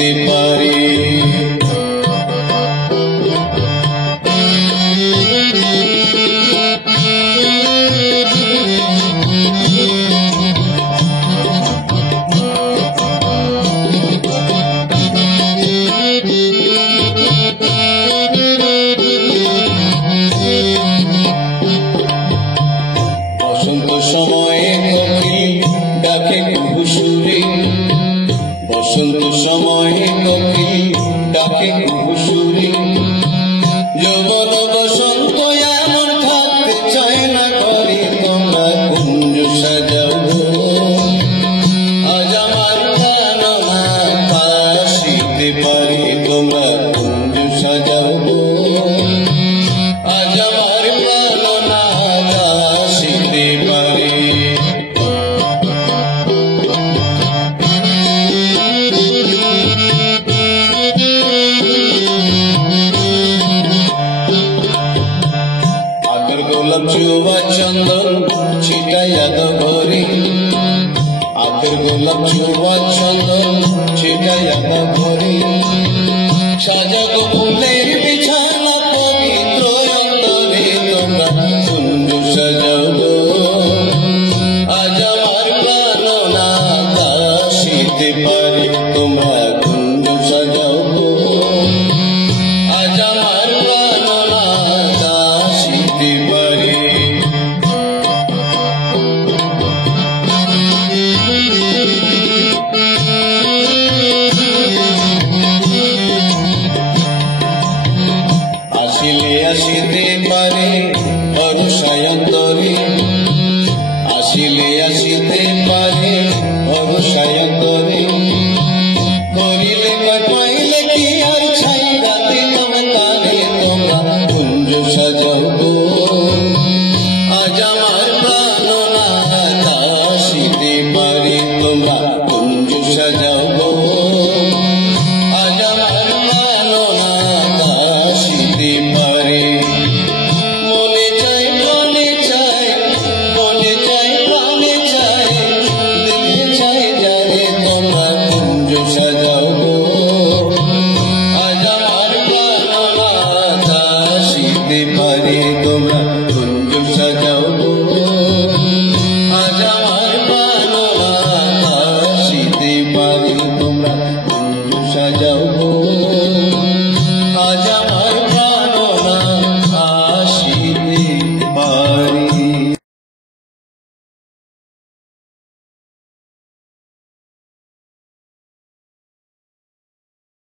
আসিতে পারে। বসন্ত সময়ে কোকিল ডাকে কুহুসুরে, বসন্ত সময়ে কোকিল ডাকে কুহুসুরে। যৌবন বসন্ত এমন থাকতে চায় না ঘরে, তোমরা কুঞ্জ সাজাও আজ আমার প্রাণনা আসিতে পারে। তোমরা কুঞ্জ সাজাও আজ আমার প্রাণনা আসিতে পারে। আতর গোলাপ জুয়া চন্দন ছিটাইয়া দাও ঘরে, আতর গোলাপ জুয়া চন্দন ছিটাইয়া দাও ঘরে। সাজাগো ফুলের বিছানা পবিত্র অন্তরে, তোমরা কুঞ্জ সাজাও আজ আমার প্রাণনা আসিতে পারে। তোমরা কুঞ্জ সাজাও আজ আমার প্রাণনা আসিতে পারে। আসিলে আসিতে পারে অরুষায়ন্তরে, আসিলে আসিতে পারে অরুষায়ন্তরে। করিলে পাইলে কি আর ছাইরা দিলাম তারে, তোমরা কুঞ্জ সাজাও আজ আমার প্রাণনা আসিতে পারে। তোমরা কুঞ্জ সাজাও আজ আমার প্রাণনা আসিতে পারে। মনে চাই প্রাণে চাই, মনে চাই প্রাণে চাই, দেখতে চাই যারে, তোমরা কুঞ্জ সাজাও আজ আমার প্রাণনা আসিতে পারে। তোমরা কুঞ্জ সাজাও।